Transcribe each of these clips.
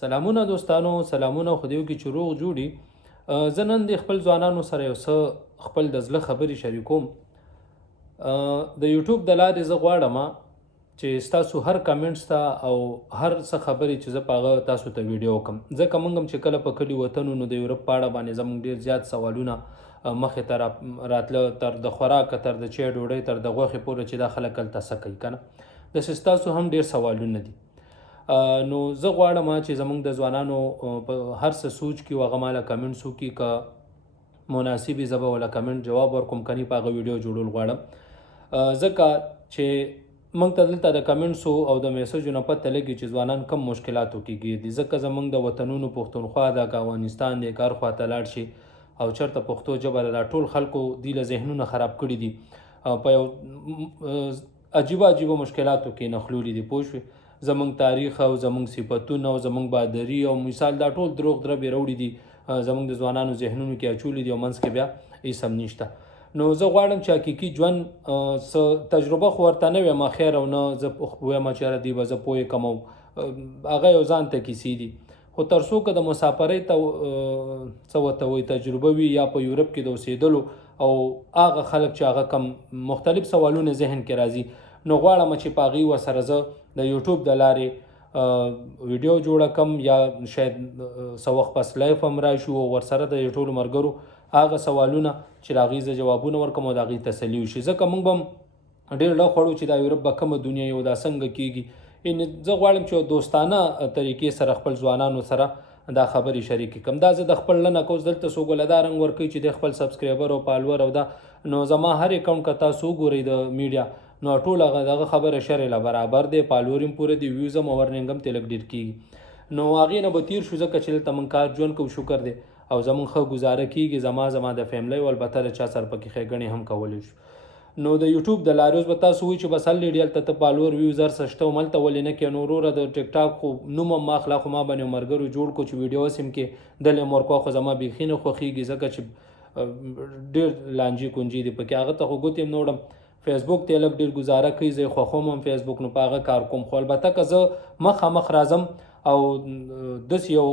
سلامونه دوستانو، سلامونه خدایو کې چې روغ جوړي. زه نن د خپل ځوانانو سره یو څه خپل د زړه خبرې شریکوم. د یوټیوب د لارې زه غواړم چې ستاسو هر کمنټس ته او هر څه خبرې چې زه په هغه تاسو ته ویډیو وکړم. ځکه موږ هم چې کله په کلي وطنو نو د یورپ په اړه باندې زموږ ډېر زیات سوالونه مخې ته راتله، تر د خوراکه، تر د چای ډوډۍ، تر د غوښې پورې چې دا خلک هلته څه کوي که نه. داسې ستاسو هم ډېر سوالونه دي. نو زه غواړم چې زموږ د ځوانانو په هر څه سوچ کې هغه ماله کمنټس وکړي، که مناسب وي زه به ورله کمنټ جواب ورکوم، که نه په هغه ویډیو جوړول غواړم. ځکه چې موږ ته دلته د کمنټسو او د میسجو نه پته لګي چې ځوانان کم مشکلاتو کې ګیر دي. ځکه زموږ د وطنونو پښتونخوا د افغانستان د کار خواته لاړ شي او چېرته پښتو ژبه دا ټول خلکو دي له ذهنونه خراب کړي دي، په یو عجیبه مشکلاتو کې نښلولي دي. پوه شوې؟ زموږ تاریخ او زموږ صفتونه او زموږ بادري او مثال دا ټول دروغ دربې راوړي دي، زموږ د ځوانانو ذهنونو کې اچولي دي او منځ کې بیا هېڅ هم نشته. نو زه غواړم چې حقیقي ژوند څه تجربه خو ورته نه ویم خیر، او نه زه ویم چې یاره دې به زه پوه کړم، او هغه یو ځان ته کیسې دي. خو تر څو که د مسافرۍ ته څه ورته وایي تجربه وي، یا په یورپ کې د اوسېدلو او هغه خلک چې هغه کم مختلف سوالونه ذهن کې راځي، نو غواړم چې په هغې ورسره زه د یوټیوب د لارې ویډیو جوړه کړم، یا شاید څه وخت پس لایف هم راشو او ورسره د ټولو ملګرو هغه سوالونه چې د هغې زه جوابونه ورکړم او د هغې تسلي وشي. ځکه موږ به هم ډېر ډه خوړو چې دا یورپ به کومه دنیا یو دا څنګه کېږي. یعنې زه غواړم چې دوستانه طریقې سره خپل ځوانانو سره دا خبرې شریکې کړم. دا زه د خپل نه کوز دلته څوک له دا رنګ ورکوي چې د خپل سبسکرایبر او فالوور او دا، نو زما هر اکاونټ که تاسو وګورئ د میډیا، نو ټول هغه دغه خبره شرع له برابر دی، فالوور هم پوره دی، ویوز هم او ارننګ هم ترې لږ ډېر کېږي. نو هغې نه به تېر شو، ځکه چې دلته موږ کار ژوند کوو، شکر دی، او زموږ ښه ګزاره کېږي، زما د فیملی او البته د چا سره پکې ښېګڼې هم کولی شو. نو د یوټیوب د لارې اوس به تاسو وایي چې بس هلې ډېر هلته ته فالوور ویوز هر څه شته، هملته ولې نه کړې؟ نو وروره د ټیک ټاک خو نوم هم ما اخلا، خو ما باندې ملګرو جوړ کړو چې ویډیو هسې هم کې دلې هم ورکوه، خو زما بیخي نه خوښېږي، ځکه چې ډېر لانجې کونجې دي پکې، هغه ته خو ګوتې هم نه وړم. فیسبوک ته یې لږ ډېر ګزاره کوي، زه یې خوښوم هم فیسبوک، نو په هغه کار کوم. خو البته که زه مخامخ راځم او داسې یو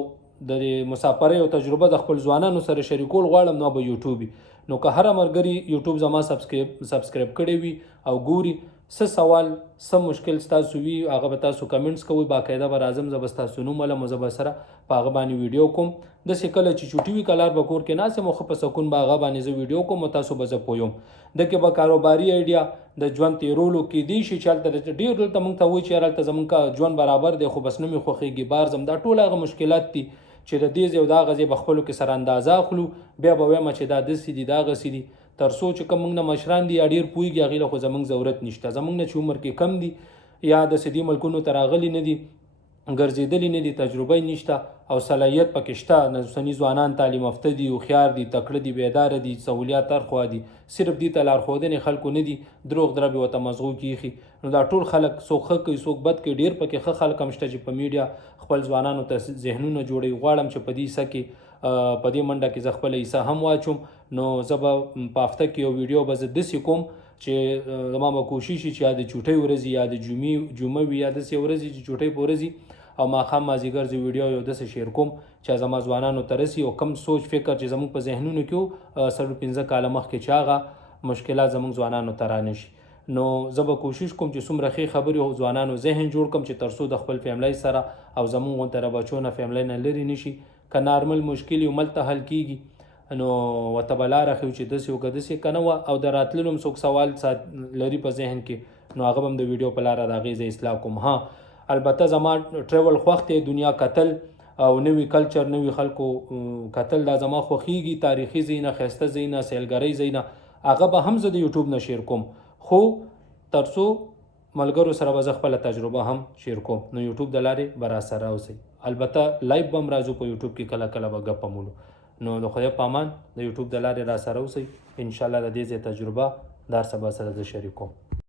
د مسافرۍ او تجربه د خپل ځوانانو سره شریکول غواړم، نو به یوټیوب وي. نو که هر ملګري یوټیوب زما سبسکرایب کړی وي او ګوري، څه سوال څه مشکل ستاسو وي هغه به تاسو کمنټس کوئ، باقاعده به راځم، زه به ستاسو نوم ولم، زه به سره په هغه باندې ویډیو کوم. داسې کله چې چوټي وي کلار به کور کې ناست یم او ښه په سکون به هغه باندې زه ویډیو کوم او تاسو به زه پویم. دکې به کاروباري ایډیا د ژوند تېرولو کېدی شي چې هلته ډېر دلته موږ ته وایي چې یاره هلته زموږ ژوند برابر دی، خو بس نه مې خوښېږي، بار ځم. دا ټول هغه مشکلات دي چې د دې ځای او د هغه ځای به خپلو کې سره اندازه اخلو، بیا به وایم چې دا داسې دي داغسې دي. تر څو چې کوم موږ نه مشران دي یا ډېر پوهېږي، هغې له خو زموږ ضرورت نشته. زموږ نه چې عمر کې کم دي یا داسې دې ملکونو ته راغلي نه دي، ګرځېدلي نه دي، تجربه یې نشته او صلاحیت پکې شته. اوسني ځوانان تعلیم یافته دي، هوښیار دي، تکړه دي، بیداره دي، سهولیات هر خوا دي، صرف دې ته لارښودنې خلکو نه دي، دروغ دربې ورته مزغو کې ایښي. نو دا ټول خلک څوک ښه کوي څوک بد کوي، ډېر پکې ښه خلک هم شته چې په میډیا خپل ځوانانو ته ذهنونه جوړوي. غواړم چې په دې حصه کې په دې منډه کې زه خپله حصه هم واچوم. نو زه به په هفته کې یو ویډیو به زه داسې کوم چې زما به کوشش وي چې یا د چوټۍ ورځې یا د جمعه وي یا داسې ورځې چې چوټۍ په ورځ وي، او ماښام مازدیګر زه ویډیو یو داسې شیر کوم چې زما ځوانانو ته رسي، او کم سوچ فکر چې زموږ په ذهنونو کې و 15 کاله مخکې چې هغه مشکلات زموږ ځوانانو ته رانشي. نو زه به کوشش کوم چې څومره ښې خبرې او ځوانانو ذهن جوړ کړم چې تر څو د خپل فیملی سره او زموږ غونته د بچو نه فیملی نه لرې نشي. که نارمل مشکل یو ملته حل کېږي، نو ورته به لاره ښیو چې داسې وکړه داسې که نه وه، او د راتللو هم څوک سوال لري په ذهن کې، نو هغه به هم د ویډیو په لاره د هغې زه اصلاح کوم. ها البته زما ټریول خوښ دی، دنیا کتل او نوي کلچر نوي خلکو کتل دا زما خوښېږي، تاریخي ځایونه، ښایسته ځایونه، سیلګرۍ ځایونه، هغه به هم زه د یوټیوب نه شیر کوم، خو تر څو ملګرو سره به زه خپله تجربه هم شیر کوم. نو یوټیوب د لارې به راسره اوسئ. البته لایف به هم راځو په یوټیوب کې، کله کله به ګپ هم ولو. نو د خدای په امان د یوټیوب د لارې راسره اوسئ. انشاءالله د دې ځای تجربه د هر څه به سره زه شریکوم.